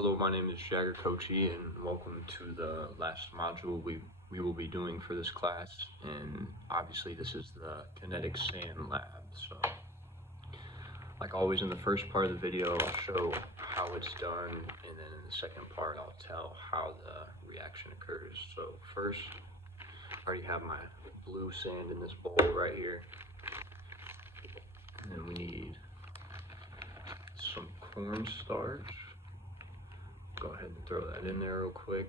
Hello, my name is Jagger Kochi, and welcome to the last module we will be doing for this class. And obviously, this is the Kinetic Sand lab. So, like always, in the first part of the video, I'll show how it's done, and then in the second part, I'll tell how the reaction occurs. So, first, I already have my blue sand in this bowl right here, and then we need some cornstarch. Go ahead and throw that in there real quick.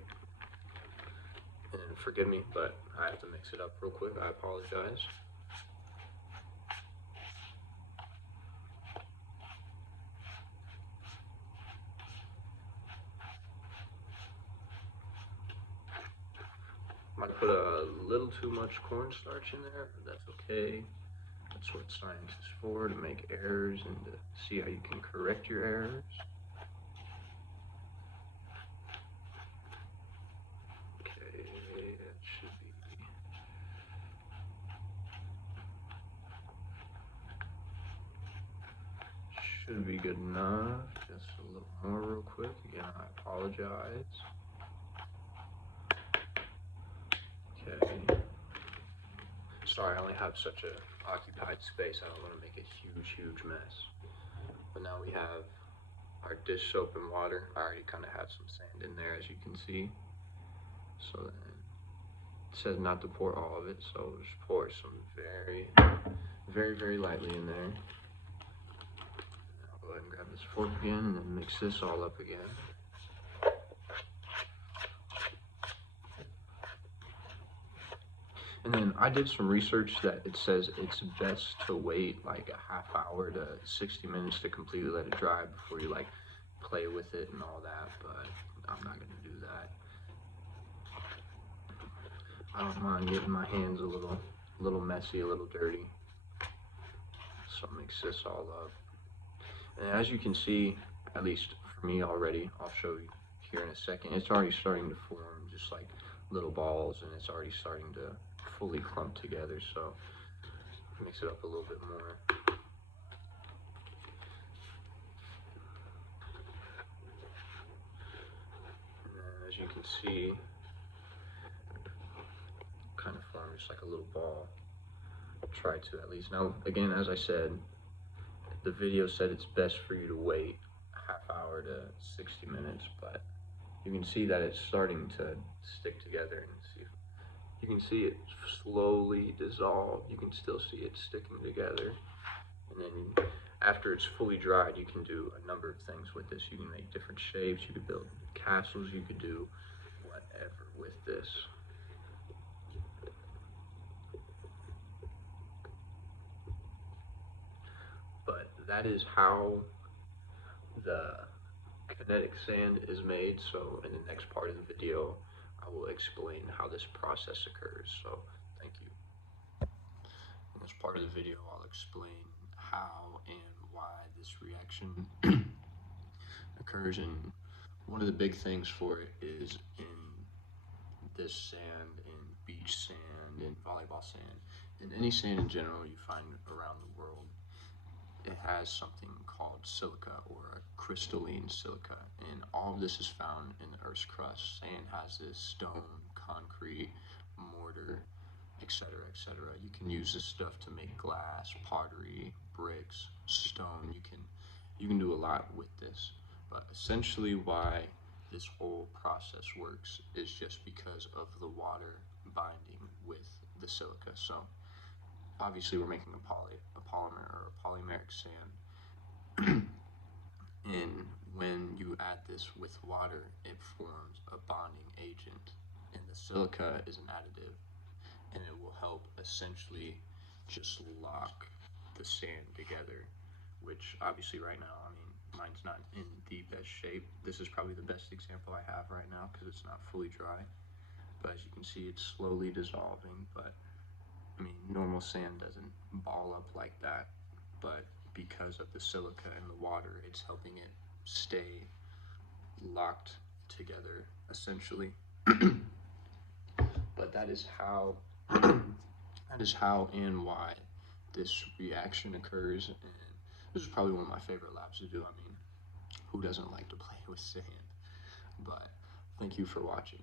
And forgive me, but I have to mix it up real quick. I apologize. Might put a little too much cornstarch in there, but that's okay. That's what science is for, to make errors and to see how you can correct your errors. Should be good enough. Just a little more real quick. Again, I apologize. Okay. Sorry, I only have such a occupied space. I don't want to make a huge mess. But now we have our dish soap and water. I already kind of have some sand in there, as you can see. So then it says not to pour all of it, so just pour some very lightly in there. Go ahead and grab this fork again and then mix this all up again. And then I did some research that it says it's best to wait like a half hour to 60 minutes to completely let it dry before you like play with it and all that, but I'm not gonna do that. I don't mind getting my hands a little messy, a little dirty. So mix this all up. And as you can see, at least for me already, I'll show you here in a second, it's already starting to form just like little balls, and it's already starting to fully clump together. So mix it up a little bit more. And then, as you can see, kind of form just like a little ball. Try to at least. Now again, as I said, the video said it's best for you to wait a half hour to 60 minutes, but you can see that it's starting to stick together, and see, you can see it slowly dissolve. You can still see it sticking together. And then after it's fully dried, you can do a number of things with this. You can make different shapes, you could build castles, you could do whatever with this. But that is how the kinetic sand is made. So in the next part of the video, I will explain how this process occurs. So thank you. In this part of the video, I'll explain how and why this reaction occurs. And one of the big things for it is in this sand, in beach sand, in volleyball sand, in any sand in general you find around the world, it has something called silica, or a crystalline silica, and all of this is found in the Earth's crust. Sand has this stone, concrete, mortar, etc. You can use this stuff to make glass, pottery, bricks, stone. You can do a lot with this, but essentially why this whole process works is just because of the water binding with the silica. So obviously we're making a polymer or a polymeric sand. And when you add this with water, it forms a bonding agent, and the silica is an additive, and it will help essentially just lock the sand together, which obviously right now, I mean, mine's not in the best shape. This is probably the best example I have right now because it's not fully dry, but as you can see, it's slowly dissolving. But I mean, normal sand doesn't ball up like that, but because of the silica and the water, it's helping it stay locked together, essentially. But that is how and why this reaction occurs, and this is probably one of my favorite labs to do. I mean, who doesn't like to play with sand? But thank you for watching.